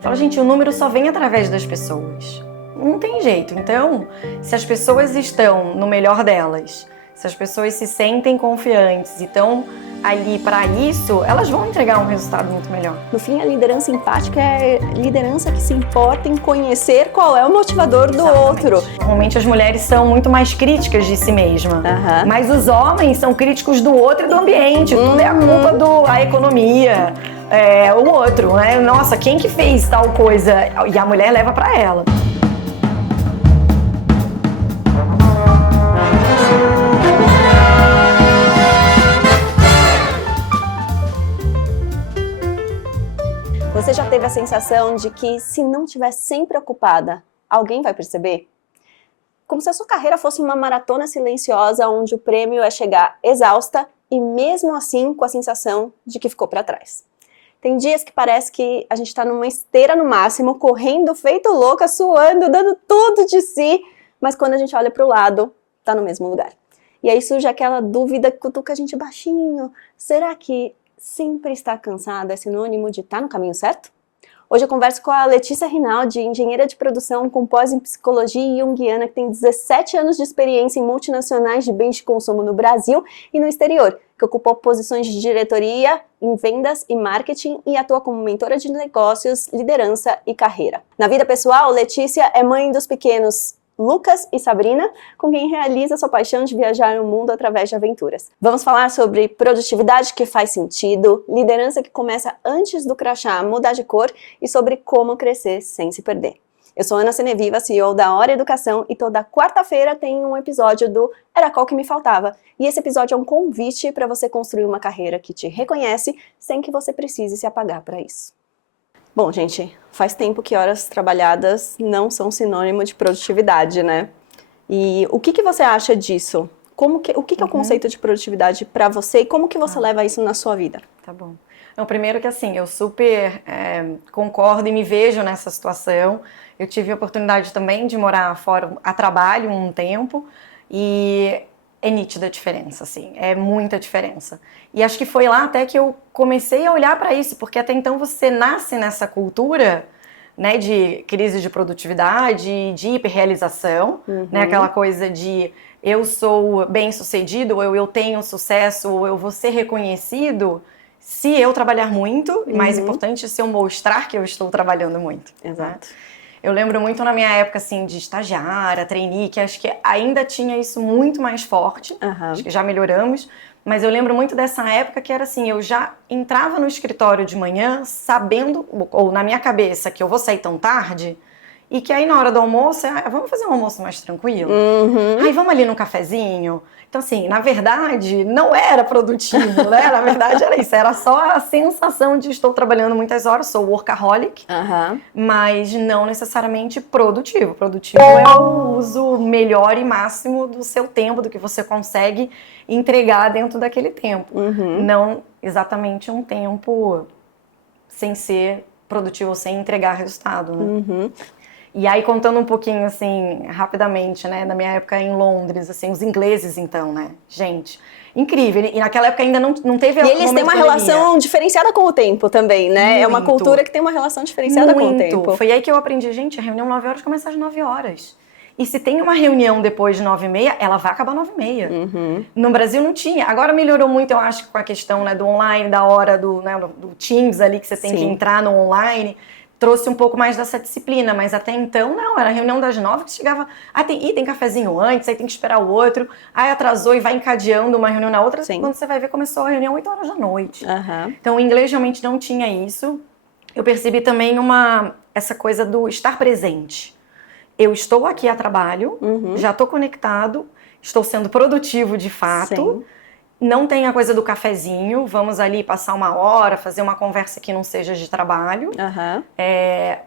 Fala, gente, o número só vem através das pessoas. Não tem jeito. Então, se as pessoas estão no melhor delas, se as pessoas se sentem confiantes e estão ali para isso, elas vão entregar um resultado muito melhor. No fim, a liderança empática é liderança que se importa em conhecer qual é o motivador do outro. Normalmente as mulheres são muito mais críticas de si mesma, mas os homens são críticos do outro e do ambiente. Tudo é a culpa da economia, o outro, né? Nossa, quem que fez tal coisa? E a mulher leva para ela. Você já teve a sensação de que, se não estiver sempre ocupada, alguém vai perceber? Como se a sua carreira fosse uma maratona silenciosa onde o prêmio é chegar exausta e mesmo assim com a sensação de que ficou para trás. Tem dias que parece que a gente está numa esteira no máximo, correndo feito louca, suando, dando tudo de si, mas quando a gente olha para o lado, está no mesmo lugar. E aí surge aquela dúvida que cutuca a gente baixinho. Será que sempre estar cansada é sinônimo de estar no caminho certo? Hoje eu converso com a Letícia Rinaldi, engenheira de produção com pós em psicologia e junguiana, que tem 17 anos de experiência em multinacionais de bens de consumo no Brasil e no exterior, que ocupou posições de diretoria em vendas e marketing e atua como mentora de negócios, liderança e carreira. Na vida pessoal, Letícia é mãe dos pequenos Lucas e Sabrina, com quem realiza sua paixão de viajar o mundo através de aventuras. Vamos falar sobre produtividade que faz sentido, liderança que começa antes do crachá mudar de cor e sobre como crescer sem se perder. Eu sou Ana Seneviva, CEO da Hora Educação, e toda quarta-feira tem um episódio do Era Qual Que Me Faltava. E esse episódio é um convite para você construir uma carreira que te reconhece sem que você precise se apagar para isso. Bom, gente, faz tempo que horas trabalhadas não são sinônimo de produtividade, né? E o que você acha disso? O que é o conceito de produtividade para você e como que você leva isso na sua vida? Tá bom. Então, primeiro que assim, eu super concordo e me vejo nessa situação. Eu tive a oportunidade também de morar fora a trabalho um tempo e é nítida a diferença, assim, é muita diferença. E acho que foi lá até que eu comecei a olhar para isso, porque até então você nasce nessa cultura, né, de crise de produtividade, de hiperrealização, né, aquela coisa de eu sou bem-sucedido, ou eu tenho sucesso, ou eu vou ser reconhecido se eu trabalhar muito, e mais importante, se eu mostrar que eu estou trabalhando muito. Exato. Né? Eu lembro muito na minha época, assim, de estagiária, trainee, que acho que ainda tinha isso muito mais forte. Acho que já melhoramos. Mas eu lembro muito dessa época que era assim, eu já entrava no escritório de manhã sabendo, ou na minha cabeça, que eu vou sair tão tarde, e que aí na hora do almoço, vamos fazer um almoço mais tranquilo? Aí vamos ali no cafezinho? Então assim, na verdade, não era produtivo, né? Na verdade era isso, era só a sensação de estou trabalhando muitas horas, sou workaholic, mas não necessariamente produtivo. Produtivo é o uso melhor e máximo do seu tempo, do que você consegue entregar dentro daquele tempo. Não exatamente um tempo sem ser produtivo, sem entregar resultado, né? E aí, contando um pouquinho, assim, rapidamente, né, na minha época em Londres, assim, os ingleses, então, né, gente, incrível. E naquela época ainda não teve... E eles têm uma relação diferenciada com o tempo também, né? Muito. É uma cultura que tem uma relação diferenciada com o tempo. Foi aí que eu aprendi, gente, a reunião 9 horas começa às 9 horas. E se tem uma reunião depois de 9h30, ela vai acabar 9h30. No Brasil não tinha. Agora melhorou muito, eu acho, com a questão, né, do online, da hora do Teams ali, que você tem que entrar no online. Trouxe um pouco mais dessa disciplina, mas até então não, era a reunião das 9 que chegava, tem cafezinho antes, aí tem que esperar o outro, aí atrasou e vai encadeando uma reunião na outra, quando você vai ver começou a reunião 8 horas da noite. Então o inglês realmente não tinha isso. Eu percebi também essa coisa do estar presente. Eu estou aqui a trabalho, já estou conectado, estou sendo produtivo de fato. Não tem a coisa do cafezinho, vamos ali passar uma hora, fazer uma conversa que não seja de trabalho.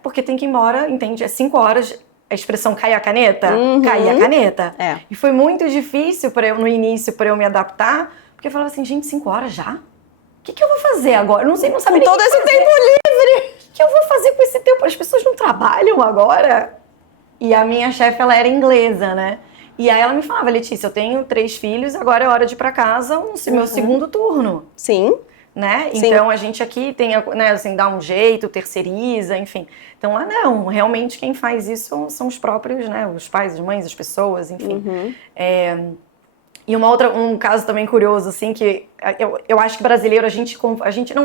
Porque tem que ir embora, entende? 5 horas, a expressão cair a caneta, cair a caneta. E foi muito difícil no início para eu me adaptar, porque eu falava assim, gente, 5 horas já? O que eu vou fazer agora? Eu não sabia com todo esse tempo livre! O que eu vou fazer com esse tempo? As pessoas não trabalham agora? E a minha chefe, ela era inglesa, né? E aí ela me falava, Letícia, eu tenho 3 filhos, agora é hora de ir pra casa, meu segundo turno. né? Sim. Então a gente aqui tem, né, assim, dá um jeito, terceiriza, enfim. Então lá não, realmente quem faz isso são os próprios, né? Os pais, as mães, as pessoas, enfim. E um caso também curioso, assim, que eu acho que brasileiro a gente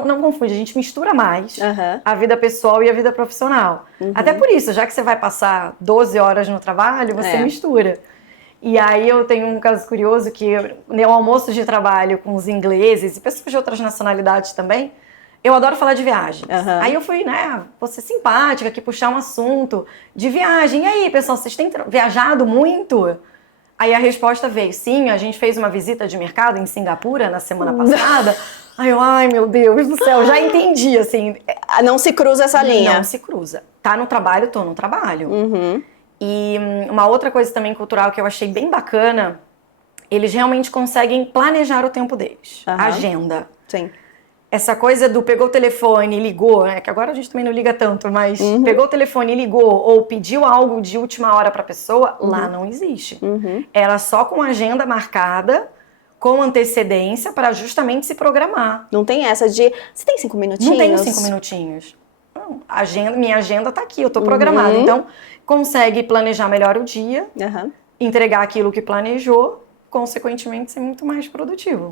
não confunde, a gente mistura mais a vida pessoal e a vida profissional. Até por isso, já que você vai passar 12 horas no trabalho, você mistura. E aí eu tenho um caso curioso que no almoço de trabalho com os ingleses e pessoas de outras nacionalidades também, eu adoro falar de viagens. Aí eu fui, né, vou ser simpática aqui, puxar um assunto de viagem. E aí, pessoal, vocês têm viajado muito? Aí a resposta veio, sim, a gente fez uma visita de mercado em Singapura na semana passada. Aí eu, ai meu Deus do céu, já entendi, assim. Não se cruza essa linha. Não se cruza. Tá no trabalho, tô no trabalho. E uma outra coisa também cultural que eu achei bem bacana, eles realmente conseguem planejar o tempo deles. Agenda. Sim. Essa coisa do pegou o telefone e ligou, né? Que agora a gente também não liga tanto, mas pegou o telefone e ligou ou pediu algo de última hora pra pessoa, lá não existe. Era só com agenda marcada, com antecedência, para justamente se programar. Não tem essa de, você tem 5 minutinhos? Não tenho 5 minutinhos. Não, minha agenda tá aqui, eu tô programada. Então, consegue planejar melhor o dia, entregar aquilo que planejou, consequentemente ser muito mais produtivo.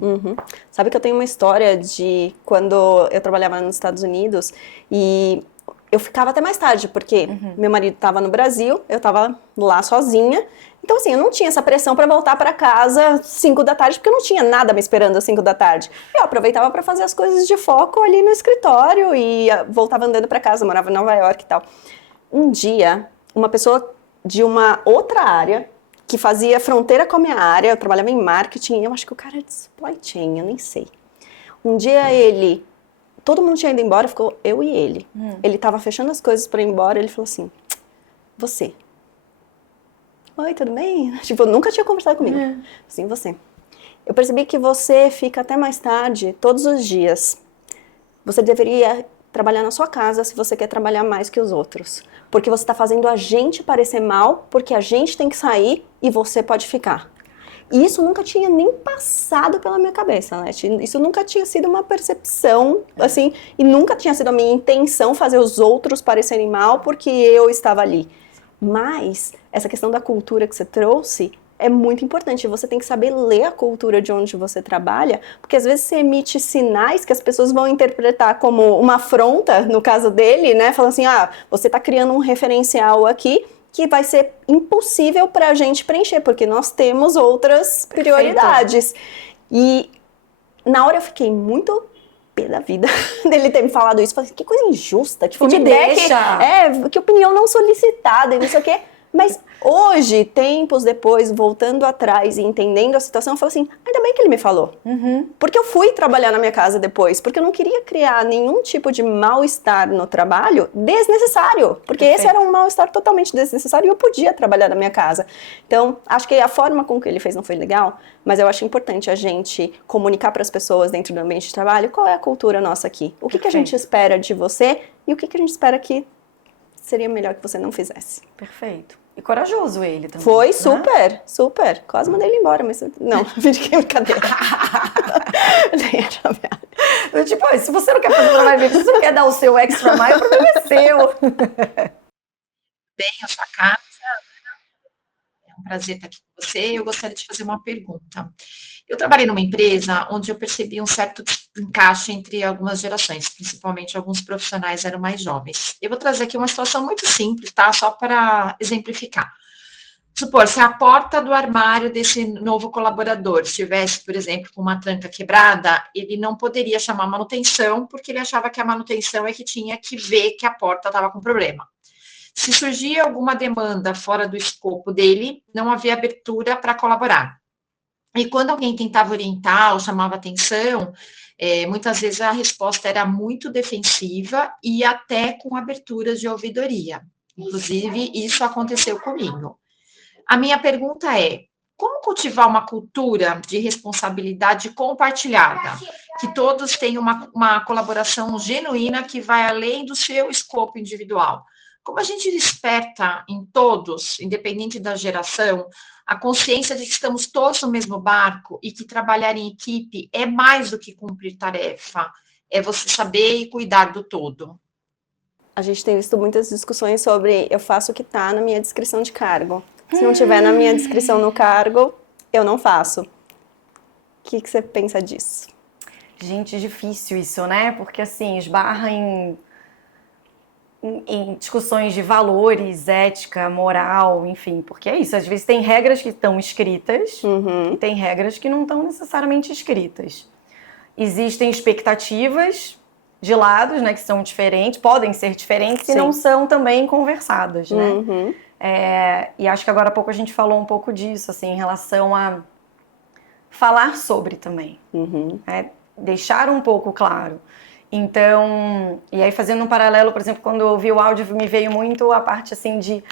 Sabe que eu tenho uma história de quando eu trabalhava nos Estados Unidos e eu ficava até mais tarde, porque meu marido estava no Brasil, eu estava lá sozinha. Então, assim, eu não tinha essa pressão para voltar para casa 5 da tarde, porque eu não tinha nada me esperando às 5 da tarde. Eu aproveitava para fazer as coisas de foco ali no escritório e voltava andando para casa, morava em Nova York e tal. Um dia, uma pessoa de uma outra área, que fazia fronteira com a minha área, eu trabalhava em marketing, eu acho que o cara é de supply chain, eu nem sei. Um dia todo mundo tinha ido embora, ficou eu e ele. Ele tava fechando as coisas para ir embora, ele falou assim, você. Oi, tudo bem? Tipo, eu nunca tinha conversado comigo. Assim, você. Eu percebi que você fica até mais tarde, todos os dias. Você deveria trabalhar na sua casa se você quer trabalhar mais que os outros. Porque você está fazendo a gente parecer mal, porque a gente tem que sair e você pode ficar. E isso nunca tinha nem passado pela minha cabeça, né? Isso nunca tinha sido uma percepção, assim, e nunca tinha sido a minha intenção fazer os outros parecerem mal porque eu estava ali. Mas essa questão da cultura que você trouxe é muito importante. Você tem que saber ler a cultura de onde você trabalha, porque às vezes você emite sinais que as pessoas vão interpretar como uma afronta, no caso dele, né? Falando assim, você está criando um referencial aqui que vai ser impossível para a gente preencher, porque nós temos outras prioridades. E na hora eu fiquei muito pé da vida dele ter me falado isso. Falei, que coisa injusta, que feedback, que opinião não solicitada e não sei o quê. Mas hoje, tempos depois, voltando atrás e entendendo a situação, eu falo assim, ainda bem que ele me falou. Porque eu fui trabalhar na minha casa depois, porque eu não queria criar nenhum tipo de mal-estar no trabalho desnecessário. Porque esse era um mal-estar totalmente desnecessário e eu podia trabalhar na minha casa. Então, acho que a forma com que ele fez não foi legal, mas eu acho importante a gente comunicar para as pessoas dentro do ambiente de trabalho qual é a cultura nossa aqui. O que a gente espera de você e o que a gente espera que seria melhor que você não fizesse. Perfeito. E corajoso ele também. Foi, super, super. Quase mandei ele embora, mas não, fiquei brincadeira. Tipo, se você não quer fazer o trabalho, se você não quer dar o seu extra mile, o problema é seu. Bem, eu sou a Kátia. É um prazer estar aqui com você. Eu gostaria de fazer uma pergunta. Eu trabalhei numa empresa onde eu percebi um certo encaixe entre algumas gerações, principalmente alguns profissionais eram mais jovens. Eu vou trazer aqui uma situação muito simples, tá? Só para exemplificar. Supor, se a porta do armário desse novo colaborador estivesse, por exemplo, com uma tranca quebrada, ele não poderia chamar manutenção, porque ele achava que a manutenção é que tinha que ver que a porta estava com problema. Se surgia alguma demanda fora do escopo dele, não havia abertura para colaborar. E quando alguém tentava orientar ou chamava atenção, muitas vezes a resposta era muito defensiva e até com aberturas de ouvidoria. Inclusive, isso aconteceu comigo. A minha pergunta é, como cultivar uma cultura de responsabilidade compartilhada? Que todos tenham uma colaboração genuína que vai além do seu escopo individual. Como a gente desperta em todos, independente da geração, a consciência de que estamos todos no mesmo barco e que trabalhar em equipe é mais do que cumprir tarefa, é você saber e cuidar do todo? A gente tem visto muitas discussões sobre eu faço o que está na minha descrição de cargo. Se não tiver na minha descrição no cargo, eu não faço. O que você pensa disso? Gente, difícil isso, né? Porque assim, esbarra em discussões de valores, ética, moral, enfim, porque é isso, às vezes tem regras que estão escritas e tem regras que não estão necessariamente escritas. Existem expectativas de lados, né, que são diferentes, podem ser diferentes e não são também conversadas, né? E acho que agora há pouco a gente falou um pouco disso, assim, em relação a falar sobre também, deixar um pouco claro. Então, e aí fazendo um paralelo, por exemplo, quando eu ouvi o áudio, me veio muito a parte assim de,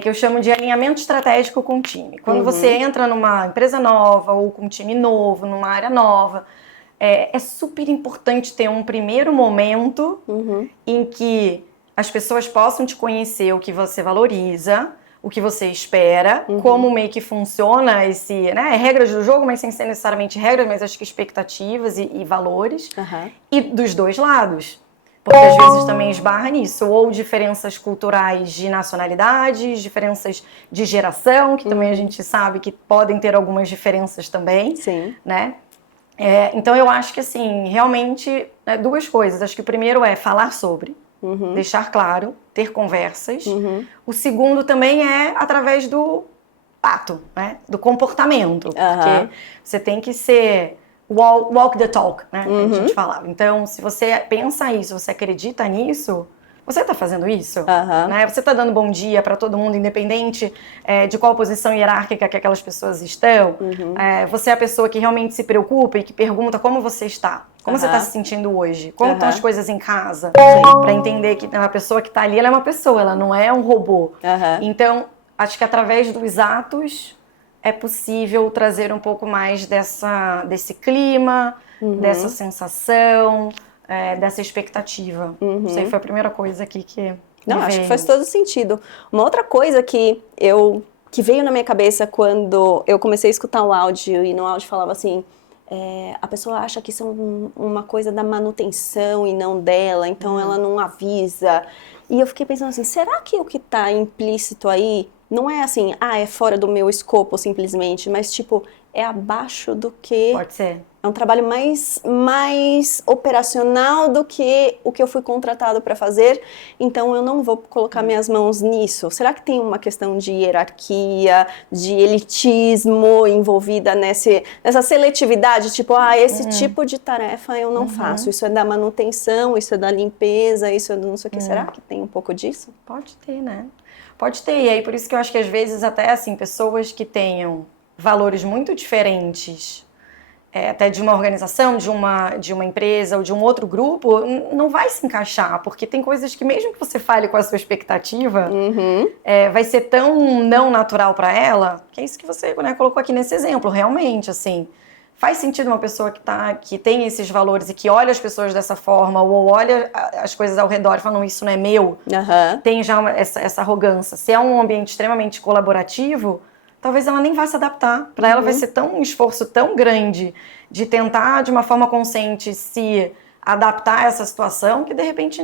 que eu chamo de alinhamento estratégico com o time. Quando você entra numa empresa nova ou com um time novo, numa área nova, é super importante ter um primeiro momento em que as pessoas possam te conhecer o que você valoriza, o que você espera, como meio que funciona esse, né, regras do jogo, mas sem ser necessariamente regras, mas acho que expectativas e valores, e dos dois lados. Porque às vezes também esbarra nisso, ou diferenças culturais de nacionalidades, diferenças de geração, que também a gente sabe que podem ter algumas diferenças também, né? Então eu acho que assim, realmente, duas coisas. Acho que o primeiro é falar sobre, deixar claro, ter conversas. O segundo também é através do ato, né? Do comportamento. Porque você tem que ser walk the talk, né? Que a gente falava. Então, se você pensa isso, você acredita nisso, você está fazendo isso? Né? Você está dando bom dia para todo mundo, independente de qual posição hierárquica que aquelas pessoas estão? Você é a pessoa que realmente se preocupa e que pergunta como você está? Como você está se sentindo hoje? Como estão as coisas em casa? Para entender que a pessoa que está ali, ela é uma pessoa, ela não é um robô. Então, acho que através dos atos é possível trazer um pouco mais desse clima, dessa sensação, dessa expectativa. Isso aí foi a primeira coisa aqui que Não, acho que faz todo sentido. Uma outra coisa que veio na minha cabeça quando eu comecei a escutar o áudio, e no áudio falava assim, a pessoa acha que isso é uma coisa da manutenção e não dela, então ela não avisa. E eu fiquei pensando assim, será que o que está implícito aí não é assim, é fora do meu escopo simplesmente, mas tipo, é abaixo do que... Pode ser. É um trabalho mais operacional do que o que eu fui contratado para fazer, então eu não vou colocar minhas mãos nisso. Será que tem uma questão de hierarquia, de elitismo envolvida nessa seletividade? Tipo, esse tipo de tarefa eu não faço. Isso é da manutenção, isso é da limpeza, isso é do não sei o que. Será que tem um pouco disso? Pode ter, né? Pode ter. E aí por isso que eu acho que às vezes até assim, pessoas que tenham valores muito diferentes, até de uma organização, de uma empresa ou de um outro grupo, não vai se encaixar, porque tem coisas que mesmo que você fale com a sua expectativa, vai ser tão não natural para ela, que é isso que você, né, colocou aqui nesse exemplo, realmente, assim, faz sentido uma pessoa que tem esses valores e que olha as pessoas dessa forma, ou olha as coisas ao redor e fala, não, isso não é meu, tem já essa arrogância. Se é um ambiente extremamente colaborativo, talvez ela nem vá se adaptar. Para ela vai ser um esforço tão grande de tentar, de uma forma consciente, se adaptar a essa situação, que de repente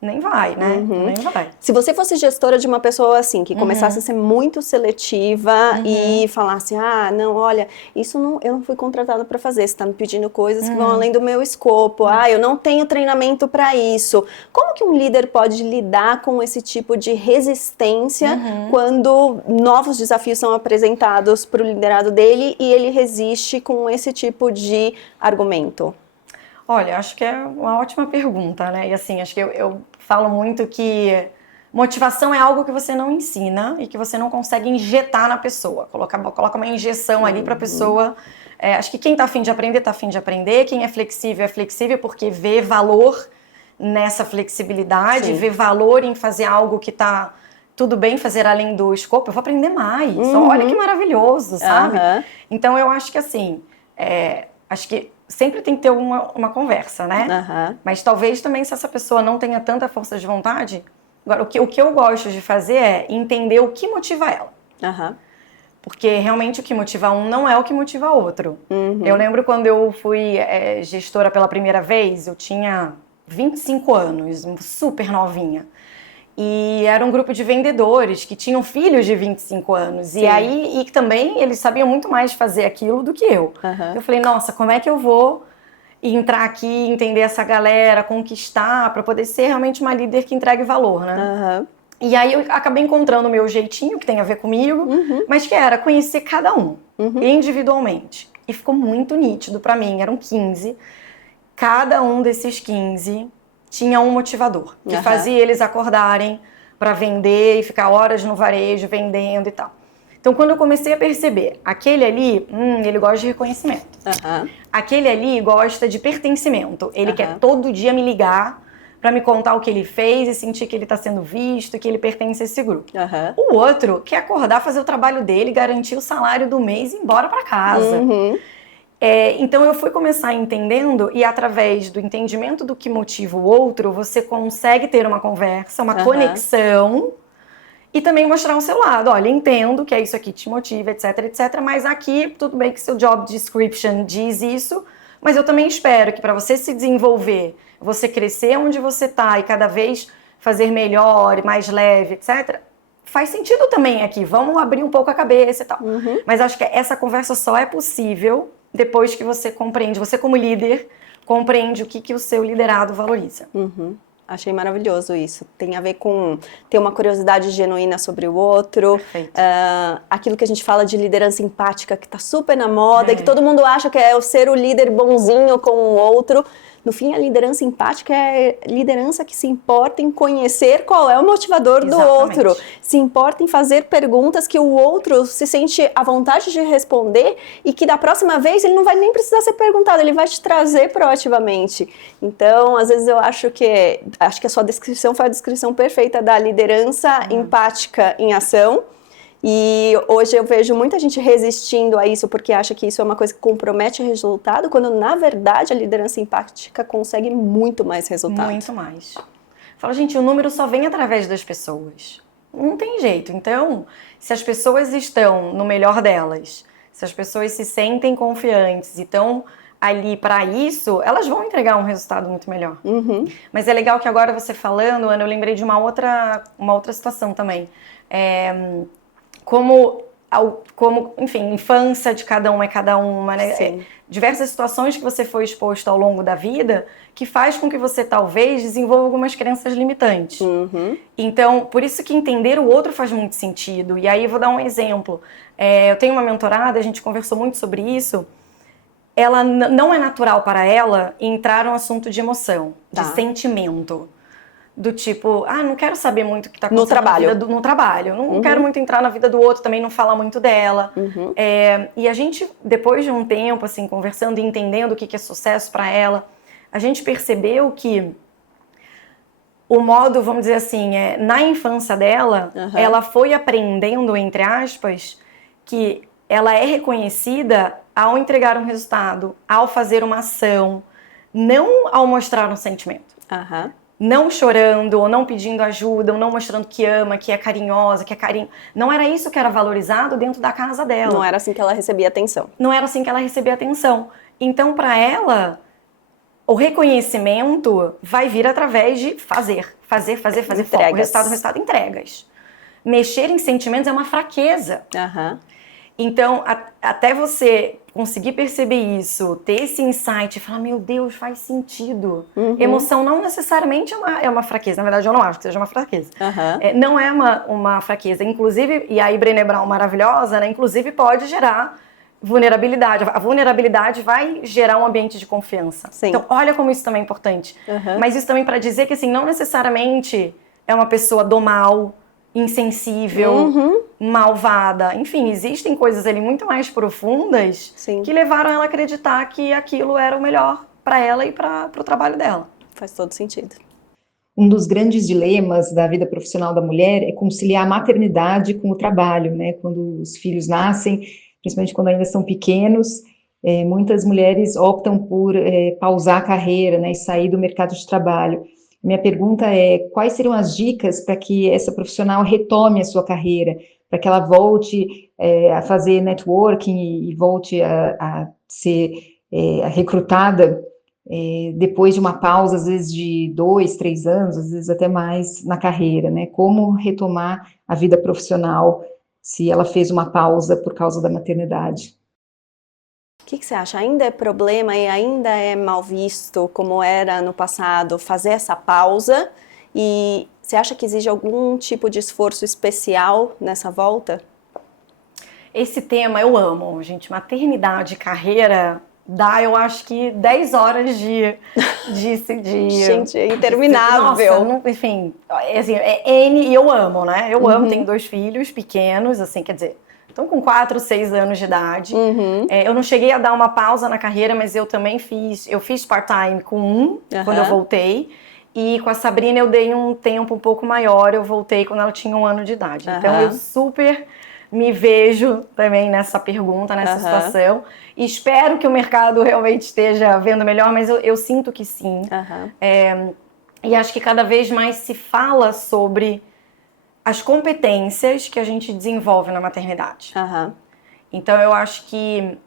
nem vai, né? Nem vai. Se você fosse gestora de uma pessoa assim, que começasse a ser muito seletiva e falasse, não, olha, eu não fui contratada para fazer, você está me pedindo coisas que vão além do meu escopo, eu não tenho treinamento para isso. Como que um líder pode lidar com esse tipo de resistência quando novos desafios são apresentados para o liderado dele e ele resiste com esse tipo de argumento? Olha, acho que é uma ótima pergunta, né? E assim, acho que eu falo muito que motivação é algo que você não ensina e que você não consegue injetar na pessoa. Coloca uma injeção ali para a pessoa. Acho que quem está afim de aprender, está afim de aprender. Quem é flexível porque vê valor nessa flexibilidade, vê valor em fazer algo que está tudo bem fazer além do escopo. Eu vou aprender mais. Olha que maravilhoso, sabe? Então, eu acho que assim, acho que sempre tem que ter uma conversa, né? Mas talvez também se essa pessoa não tenha tanta força de vontade... Agora, o que eu gosto de fazer é entender o que motiva ela. Porque realmente o que motiva um não é o que motiva outro. Eu lembro quando eu fui gestora pela primeira vez, eu tinha 25 anos, super novinha. E era um grupo de vendedores que tinham filhos de 25 anos. Sim. E também eles sabiam muito mais fazer aquilo do que eu. Eu falei, nossa, como é que eu vou entrar aqui, entender essa galera, conquistar, para poder ser realmente uma líder que entregue valor, né? E aí eu acabei encontrando o meu jeitinho, que tem a ver comigo, mas que era conhecer cada um, individualmente. E ficou muito nítido para mim, eram 15. Cada um desses 15 tinha um motivador, que fazia eles acordarem para vender e ficar horas no varejo vendendo e tal. Então, quando eu comecei a perceber, aquele ali, ele gosta de reconhecimento. Aquele ali gosta de pertencimento. Ele quer todo dia me ligar para me contar o que ele fez e sentir que ele está sendo visto, que ele pertence a esse grupo. O outro quer acordar, fazer o trabalho dele, garantir o salário do mês e ir embora para casa. Então eu fui começar entendendo, e através do entendimento do que motiva o outro, você consegue ter uma conversa, uma conexão, e também mostrar o seu lado. Olha, entendo que é isso aqui que te motiva, etc, etc, mas aqui, tudo bem que seu job description diz isso, mas eu também espero que para você se desenvolver, você crescer onde você está e cada vez fazer melhor e mais leve, etc, faz sentido também aqui. Vamos abrir um pouco a cabeça e tal. Mas acho que essa conversa só é possível depois que você compreende, você como líder, compreende o que o seu liderado valoriza. Achei maravilhoso isso. Tem a ver com ter uma curiosidade genuína sobre o outro. Aquilo que a gente fala de liderança empática, que está super na moda, e que todo mundo acha que é o ser o líder bonzinho com o outro. No fim, a liderança empática é liderança que se importa em conhecer qual é o motivador do outro. Se importa em fazer perguntas que o outro se sente à vontade de responder e que da próxima vez ele não vai nem precisar ser perguntado, ele vai te trazer proativamente. Então, às vezes eu acho que a sua descrição foi a descrição perfeita da liderança empática em ação. E hoje eu vejo muita gente resistindo a isso porque acha que isso é uma coisa que compromete o resultado, quando na verdade a liderança empática consegue muito mais resultado. Muito mais. Fala, gente, o número só vem através das pessoas. Não tem jeito. Então, se as pessoas estão no melhor delas, se as pessoas se sentem confiantes e estão ali para isso, elas vão entregar um resultado muito melhor. Mas é legal que agora você falando, Ana, eu lembrei de uma outra situação também. Como, enfim, infância de cada um é cada uma, né? Diversas situações que você foi exposto ao longo da vida que faz com que você talvez desenvolva algumas crenças limitantes. Então, por isso que entender o outro faz muito sentido. E aí eu vou dar um exemplo. Eu tenho uma mentorada, a gente conversou muito sobre isso. Ela não é natural para ela entrar no assunto de emoção, de sentimento. Do tipo, não quero saber muito o que está acontecendo no trabalho. Não quero muito entrar na vida do outro, também não falar muito dela. E a gente, depois de um tempo, assim, conversando e entendendo o que é sucesso para ela, a gente percebeu que o modo, vamos dizer assim, na infância dela, ela foi aprendendo, entre aspas, que ela é reconhecida ao entregar um resultado, ao fazer uma ação, não ao mostrar um sentimento. Não chorando, ou não pedindo ajuda, ou não mostrando que ama, que é carinhosa, que é carinho. Não era isso que era valorizado dentro da casa dela. Não era assim que ela recebia atenção. Não era assim que ela recebia atenção. Então, para ela, o reconhecimento vai vir através de fazer. Foco. Resultado, entregas. Mexer em sentimentos é uma fraqueza. Então, até você conseguir perceber isso, ter esse insight e falar, meu Deus, faz sentido. Emoção não necessariamente é uma fraqueza. Na verdade, eu não acho que seja uma fraqueza. Não é uma fraqueza. Inclusive, e aí Brené Brown maravilhosa, né? Inclusive pode gerar vulnerabilidade. A vulnerabilidade vai gerar um ambiente de confiança. Então, olha como isso também é importante. Mas isso também para dizer que, assim, não necessariamente é uma pessoa do mal, insensível, malvada. Enfim, existem coisas ali muito mais profundas que levaram ela a acreditar que aquilo era o melhor para ela e para o trabalho dela. Faz todo sentido. Um dos grandes dilemas da vida profissional da mulher é conciliar a maternidade com o trabalho, né? Quando os filhos nascem, principalmente quando ainda são pequenos, muitas mulheres optam por pausar a carreira, né, e sair do mercado de trabalho. Minha pergunta é, quais seriam as dicas para que essa profissional retome a sua carreira, para que ela volte a fazer networking e volte a ser recrutada depois de uma pausa, às vezes de 2, 3 anos, às vezes até mais na carreira, né? Como retomar a vida profissional se ela fez uma pausa por causa da maternidade. O que você acha? Ainda é problema e ainda é mal visto, como era no passado, fazer essa pausa? E você acha que exige algum tipo de esforço especial nessa volta? Esse tema eu amo, gente. Maternidade, carreira, dá, eu acho que 10 horas de Gente, é interminável. Nossa, enfim, assim, é N e eu amo, né? Eu amo, tenho 2 filhos pequenos, assim, quer dizer, estão com 4, 6 anos de idade. Eu não cheguei a dar uma pausa na carreira, mas eu também fiz part-time com um, quando eu voltei. E com a Sabrina eu dei um tempo um pouco maior, eu voltei quando ela tinha 1 ano de idade. Então eu super me vejo também nessa pergunta, nessa situação. E espero que o mercado realmente esteja vendo melhor, mas eu sinto que sim. E acho que cada vez mais se fala sobre as competências que a gente desenvolve na maternidade. Então eu acho que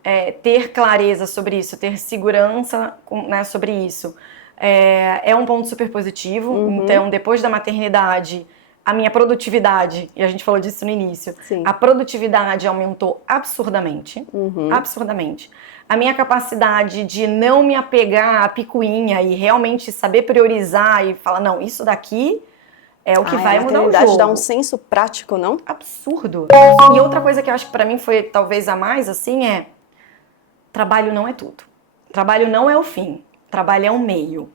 ter clareza sobre isso, ter segurança, né, sobre isso, é um ponto super positivo. Então, depois da maternidade, a minha produtividade, e a gente falou disso no início, a produtividade aumentou absurdamente, absurdamente. A minha capacidade de não me apegar à picuinha e realmente saber priorizar e falar, não, isso daqui é o que vai mudar o jogo. Dá um senso prático, não? Absurdo. E outra coisa que eu acho que pra mim foi talvez a mais, assim, trabalho não é tudo. Trabalho não é o fim. Trabalho é um meio.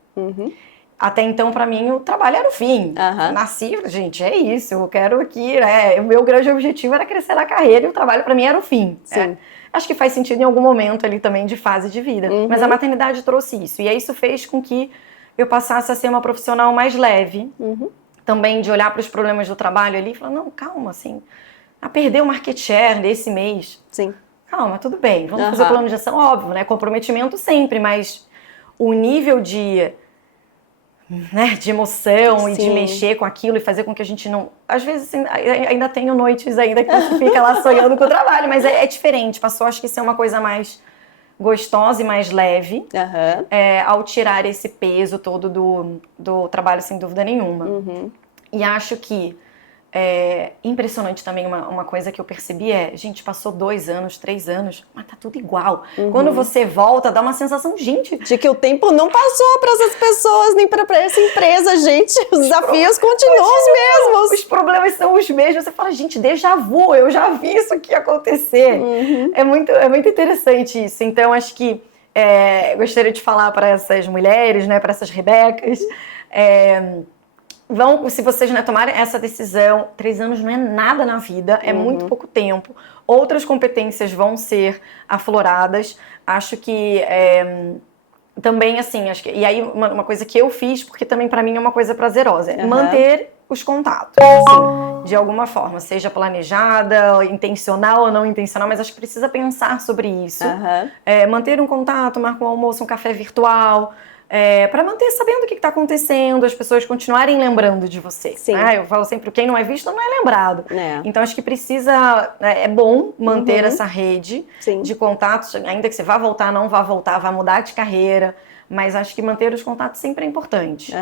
Até então, pra mim, o trabalho era o fim. Nasci, gente, é isso. Eu quero que... o meu grande objetivo era crescer na carreira e o trabalho pra mim era o fim. Acho que faz sentido em algum momento ali também de fase de vida. Mas a maternidade trouxe isso. E aí isso fez com que eu passasse a ser uma profissional mais leve. Também de olhar para os problemas do trabalho ali e falar, não, calma, assim, a perder o market share desse mês. Calma, tudo bem, vamos fazer o plano de ação, óbvio, né? Comprometimento sempre, mas o nível de emoção e de mexer com aquilo e fazer com que a gente não... Às vezes, assim, ainda tenho noites ainda que você fica lá sonhando com o trabalho, mas é diferente. Passou, acho que ser uma coisa mais gostosa e mais leve ao tirar esse peso todo do trabalho, sem dúvida nenhuma. E acho que impressionante também uma coisa que eu percebi gente, passou 2 anos, 3 anos, mas tá tudo igual. Quando você volta, dá uma sensação, gente... De que o tempo não passou para essas pessoas, nem para essa empresa, gente. Os desafios continuam os mesmos. Os problemas são os mesmos. Você fala, gente, déjà vu, eu já vi isso aqui acontecer. É muito interessante isso. Então, acho que gostaria de falar para essas mulheres, né, para essas Rebecas... se vocês tomarem essa decisão, 3 anos não é nada na vida, é muito pouco tempo. Outras competências vão ser afloradas. Acho que também, assim, e aí uma coisa que eu fiz, porque também pra mim é uma coisa prazerosa, manter os contatos, de alguma forma, seja planejada, intencional ou não intencional, mas acho que precisa pensar sobre isso. Manter um contato, marcar um almoço, um café virtual... para manter sabendo o que está acontecendo, as pessoas continuarem lembrando de você. Eu falo sempre, quem não é visto não é lembrado. Então acho que precisa, é bom manter essa rede de contatos, ainda que você vá voltar, não vá voltar, vá mudar de carreira, mas acho que manter os contatos sempre é importante.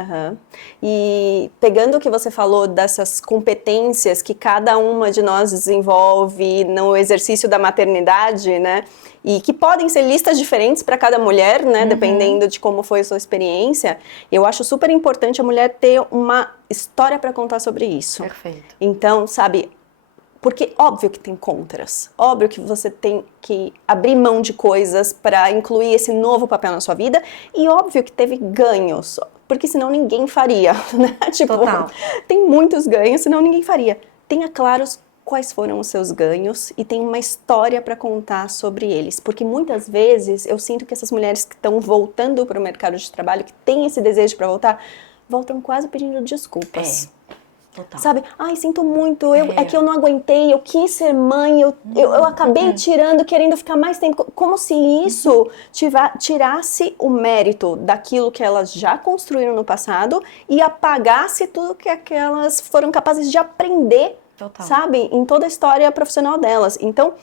E pegando o que você falou dessas competências que cada uma de nós desenvolve no exercício da maternidade, né? E que podem ser listas diferentes para cada mulher, né? Dependendo de como foi a sua experiência. Eu acho super importante a mulher ter uma história para contar sobre isso. Perfeito. Então, sabe... Porque óbvio que tem contras, óbvio que você tem que abrir mão de coisas para incluir esse novo papel na sua vida e óbvio que teve ganhos, porque senão ninguém faria, né? Total. Tem muitos ganhos, senão ninguém faria. Tenha claros quais foram os seus ganhos e tem uma história para contar sobre eles, porque muitas vezes eu sinto que essas mulheres que estão voltando para o mercado de trabalho, que têm esse desejo para voltar, voltam quase pedindo desculpas. Total. Sabe? Ai, sinto muito, é que eu não aguentei, eu quis ser mãe, eu acabei tirando, querendo ficar mais tempo. Como se isso tirasse o mérito daquilo que elas já construíram no passado e apagasse tudo que aquelas foram capazes de aprender Total. sabe? Em toda a história profissional delas. Então,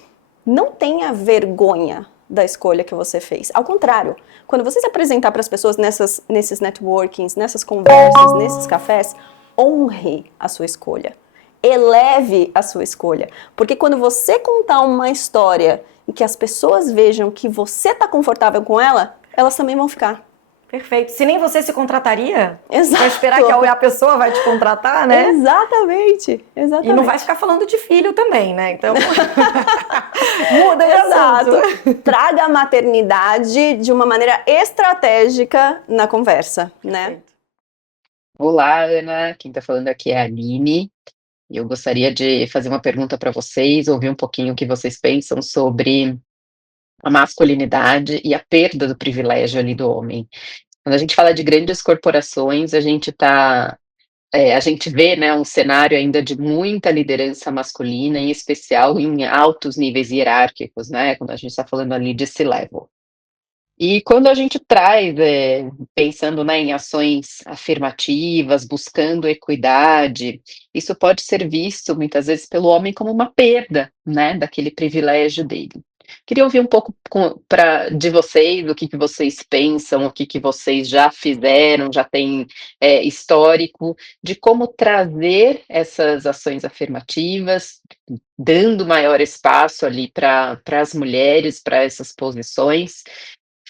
não tenha vergonha da escolha que você fez. Ao contrário, quando você se apresentar para as pessoas nesses networkings, nessas conversas, nesses cafés, honre a sua escolha. Eleve a sua escolha. Porque quando você contar uma história e que as pessoas vejam que você está confortável com ela, elas também vão ficar. Perfeito. Se nem você se contrataria, Exato. vai esperar que a pessoa vai te contratar, né? Exatamente. E não vai ficar falando de filho também, né? Então, muda de assunto. Exato. Traga a maternidade de uma maneira estratégica na conversa, né? Perfeito. Olá, Ana. Quem está falando aqui é a Aline. E eu gostaria de fazer uma pergunta para vocês, ouvir um pouquinho o que vocês pensam sobre a masculinidade e a perda do privilégio ali do homem. Quando a gente fala de grandes corporações, a gente vê, né, um cenário ainda de muita liderança masculina, em especial em altos níveis hierárquicos, né, quando a gente está falando ali de C-level. E quando a gente traz, pensando, né, em ações afirmativas, buscando equidade, isso pode ser visto muitas vezes pelo homem como uma perda, né, daquele privilégio dele. Queria ouvir um pouco de vocês, o que vocês pensam, o que vocês já fizeram, já tem histórico, de como trazer essas ações afirmativas, dando maior espaço ali para as mulheres, para essas posições,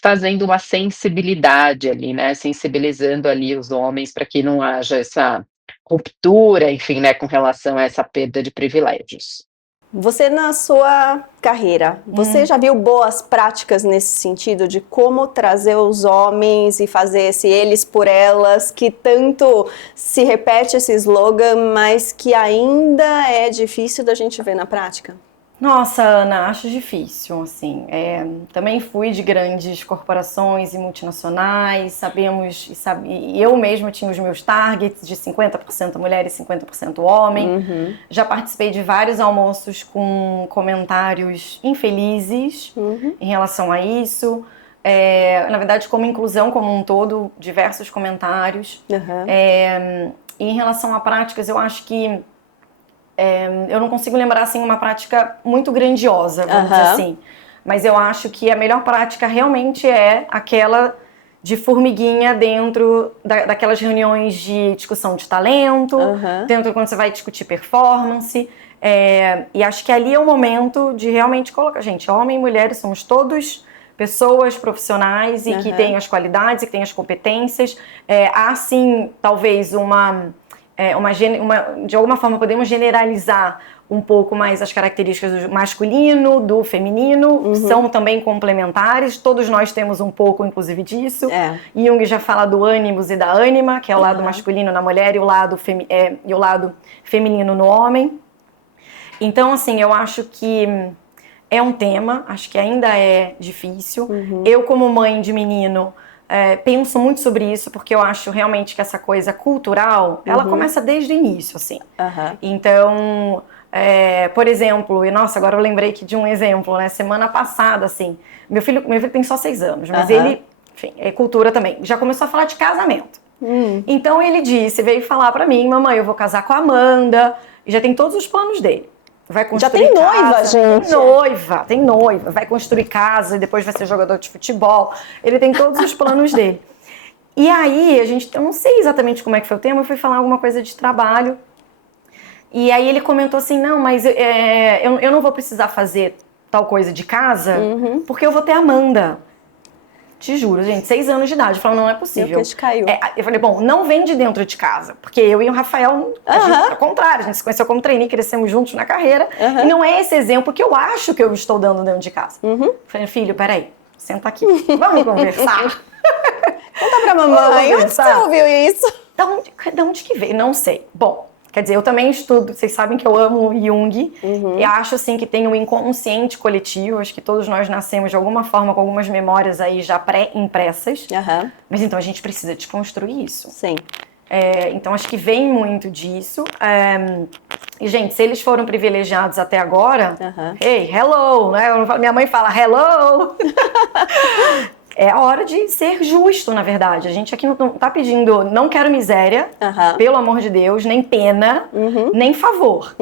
fazendo uma sensibilidade ali, né, sensibilizando ali os homens para que não haja essa ruptura, enfim, né, com relação a essa perda de privilégios. Você, na sua carreira, você já viu boas práticas nesse sentido de como trazer os homens e fazer esse eles por elas, que tanto se repete esse slogan, mas que ainda é difícil da gente ver na prática? Nossa, Ana, acho difícil, assim. Também fui de grandes corporações e multinacionais, e eu mesma tinha os meus targets de 50% mulher e 50% homem. Já participei de vários almoços com comentários infelizes em relação a isso. Na verdade, como inclusão como um todo, diversos comentários. E em relação a práticas, eu acho que eu não consigo lembrar, assim, uma prática muito grandiosa, vamos dizer assim. Mas eu acho que a melhor prática realmente é aquela de formiguinha dentro daquelas reuniões de discussão de talento, dentro quando você vai discutir performance. E acho que ali é o momento de realmente colocar, gente, homem e mulher somos todos pessoas profissionais e que têm as qualidades e que têm as competências. Há, sim, talvez de alguma forma podemos generalizar um pouco mais as características do masculino, do feminino, são também complementares, todos nós temos um pouco, inclusive, disso. Jung já fala do ânimos e da ânima, que é o lado masculino na mulher e o lado feminino no homem. Então, assim, eu acho que é um tema, acho que ainda é difícil. Eu, como mãe de menino, penso muito sobre isso, porque eu acho realmente que essa coisa cultural, ela começa desde o início, assim. Então, por exemplo, nossa, agora eu lembrei aqui de um exemplo, né? Semana passada, assim, meu filho tem só 6 anos, mas ele, enfim, é cultura também, já começou a falar de casamento. Então ele veio falar pra mim, mamãe, eu vou casar com a Amanda, e já tem todos os planos dele. Vai construir já tem casa, noiva, gente. Tem noiva, vai construir casa e depois vai ser jogador de futebol. Ele tem todos os planos dele. E aí, eu não sei exatamente como é que foi o tema, eu fui falar alguma coisa de trabalho. E aí ele comentou assim, não, mas eu não vou precisar fazer tal coisa de casa, porque eu vou ter a Amanda. Te juro, gente, 6 anos de idade. Eu falei, não é possível. Meu queixo caiu. Eu falei, bom, não vem de dentro de casa. Porque eu e o Rafael, ao contrário, a gente se conheceu como trainee, crescemos juntos na carreira. E não é esse exemplo que eu acho que eu estou dando dentro de casa. Falei, filho, peraí, senta aqui. Vamos conversar. Conta pra mamãe, onde você ouviu isso? Da onde que veio? Não sei. Bom, quer dizer, eu também estudo, vocês sabem que eu amo Jung, e acho, assim, que tem um inconsciente coletivo, acho que todos nós nascemos de alguma forma com algumas memórias aí já pré-impressas, mas então a gente precisa desconstruir isso. Sim. Então acho que vem muito disso, e gente, se eles foram privilegiados até agora, hey, hello, né? Minha mãe fala hello, É a hora de ser justo, na verdade. A gente aqui não tá pedindo, não quero miséria, pelo amor de Deus, nem pena, nem favor.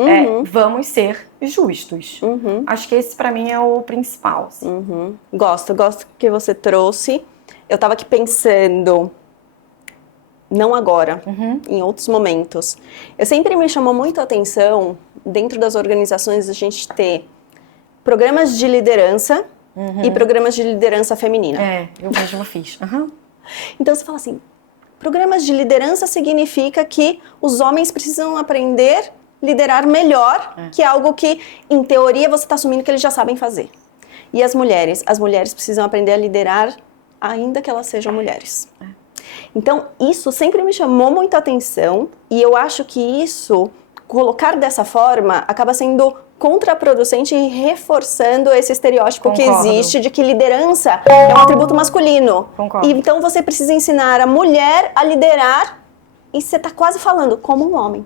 Vamos ser justos. Acho que esse pra mim é o principal. Assim. Gosto que você trouxe. Eu tava aqui pensando, não agora, em outros momentos. Eu sempre me chamou muito a atenção, dentro das organizações, a gente ter programas de liderança e programas de liderança feminina. Eu mesma fiz. Então você fala assim, programas de liderança significa que os homens precisam aprender a liderar melhor, que é algo que, em teoria, você está assumindo que eles já sabem fazer. E as mulheres precisam aprender a liderar, ainda que elas sejam mulheres. Então, isso sempre me chamou muita atenção, e eu acho que isso, colocar dessa forma, acaba sendo contraproducente e reforçando esse estereótipo que existe de que liderança é um atributo masculino. E então você precisa ensinar a mulher a liderar e você está quase falando como um homem.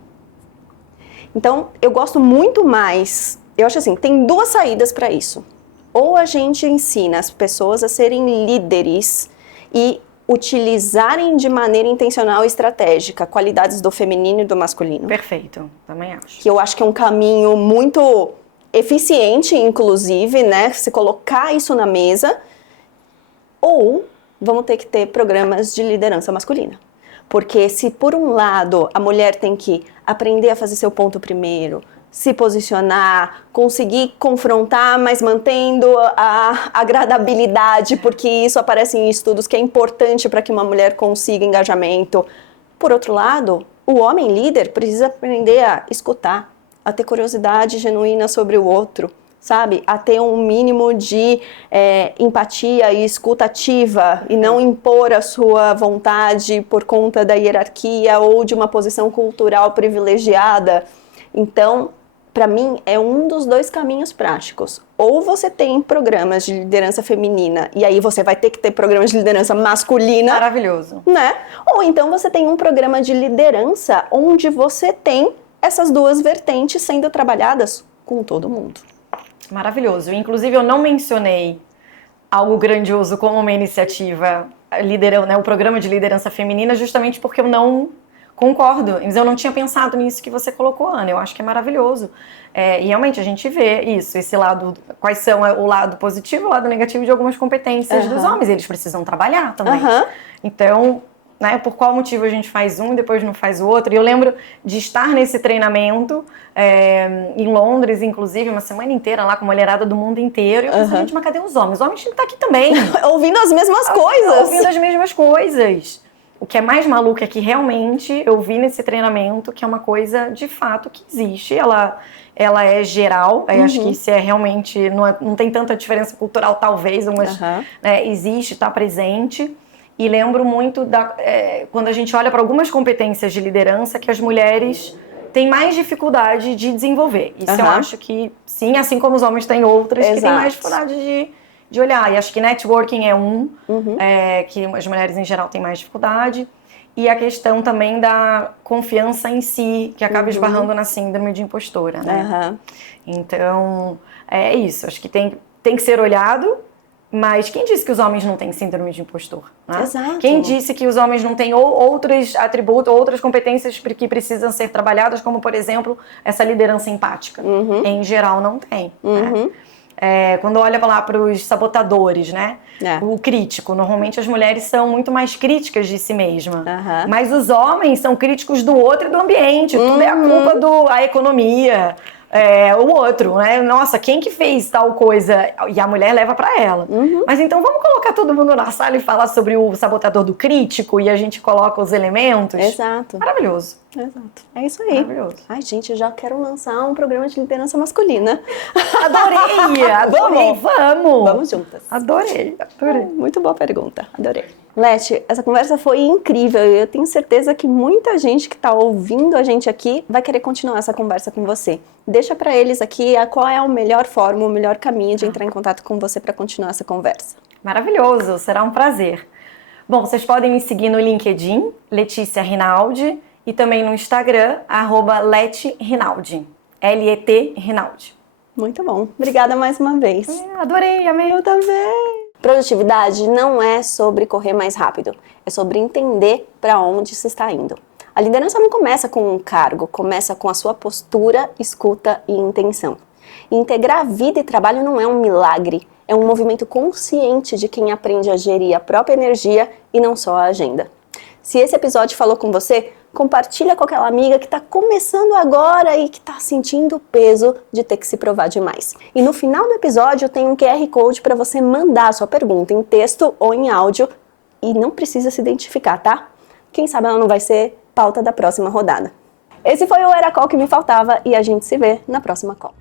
Então, eu gosto muito mais, eu acho assim, tem duas saídas para isso. Ou a gente ensina as pessoas a serem líderes e utilizarem de maneira intencional e estratégica qualidades do feminino e do masculino. Perfeito, também acho. Que eu acho que é um caminho muito eficiente, inclusive, né? Se colocar isso na mesa. Ou vamos ter que ter programas de liderança masculina. Porque se por um lado a mulher tem que aprender a fazer seu ponto primeiro, se posicionar, conseguir confrontar, mas mantendo a agradabilidade, porque isso aparece em estudos que é importante para que uma mulher consiga engajamento. Por outro lado, o homem líder precisa aprender a escutar, a ter curiosidade genuína sobre o outro, sabe? A ter um mínimo de empatia e escuta ativa e não impor a sua vontade por conta da hierarquia ou de uma posição cultural privilegiada. Então, para mim, é um dos dois caminhos práticos. Ou você tem programas de liderança feminina, e aí você vai ter que ter programas de liderança masculina. Maravilhoso. Né? Ou então você tem um programa de liderança onde você tem essas duas vertentes sendo trabalhadas com todo mundo. Maravilhoso. Inclusive, eu não mencionei algo grandioso como uma iniciativa, né, o programa de liderança feminina, justamente porque eu não concordo, mas eu não tinha pensado nisso que você colocou, Ana. Eu acho que é maravilhoso. E realmente a gente vê isso, esse lado, quais são o lado positivo e o lado negativo de algumas competências dos homens. Eles precisam trabalhar também. Então, né, por qual motivo a gente faz um e depois não faz o outro? E eu lembro de estar nesse treinamento em Londres, inclusive, uma semana inteira lá com a mulherada do mundo inteiro. E eu pensei, gente, mas cadê os homens? Os homens tinham que estar aqui também. Ouvindo as mesmas coisas. Ouvindo as mesmas coisas. O que é mais maluco é que realmente eu vi nesse treinamento que é uma coisa de fato que existe. Ela é geral, acho que isso é realmente, não tem tanta diferença cultural talvez, mas existe, está presente. E lembro muito quando a gente olha para algumas competências de liderança que as mulheres têm mais dificuldade de desenvolver. Isso eu acho que sim, assim como os homens têm outras que têm mais dificuldade de olhar. E acho que networking é que as mulheres em geral têm mais dificuldade. E a questão também da confiança em si, que acaba esbarrando na síndrome de impostora, né? Então, é isso. Acho que tem que ser olhado, mas quem disse que os homens não têm síndrome de impostor? Né? Exato. Quem disse que os homens não têm outros atributos, outras competências que precisam ser trabalhadas, como, por exemplo, essa liderança empática? Em geral, não tem, né? Quando olha lá para os sabotadores, né? O crítico, normalmente as mulheres são muito mais críticas de si mesma. Mas os homens são críticos do outro e do ambiente. Tudo é a culpa da economia. O outro, né? Nossa, quem que fez tal coisa? E a mulher leva pra ela. Mas então vamos colocar todo mundo na sala e falar sobre o sabotador do crítico e a gente coloca os elementos? Exato. Maravilhoso. Exato. É isso aí. Maravilhoso. Ai, gente, eu já quero lançar um programa de liderança masculina. Adorei! Vamos! Vamos juntas. Adorei. Muito boa pergunta. Adorei. Leti, essa conversa foi incrível e eu tenho certeza que muita gente que está ouvindo a gente aqui vai querer continuar essa conversa com você. Deixa para eles aqui qual é a melhor forma, o melhor caminho de entrar em contato com você para continuar essa conversa. Maravilhoso, será um prazer. Bom, vocês podem me seguir no LinkedIn, Letícia Rinaldi, e também no Instagram, @LetiRinaldi, L-E-T Rinaldi. Muito bom. Obrigada mais uma vez. Adorei, amei. Eu também. Produtividade não é sobre correr mais rápido, é sobre entender para onde se está indo. A liderança não começa com um cargo, começa com a sua postura, escuta e intenção. E integrar vida e trabalho não é um milagre, é um movimento consciente de quem aprende a gerir a própria energia e não só a agenda. Se esse episódio falou com você, compartilha com aquela amiga que está começando agora e que está sentindo o peso de ter que se provar demais. E no final do episódio tem um QR Code para você mandar a sua pergunta em texto ou em áudio e não precisa se identificar, tá? Quem sabe ela não vai ser pauta da próxima rodada. Esse foi o Era Call que me faltava e a gente se vê na próxima call.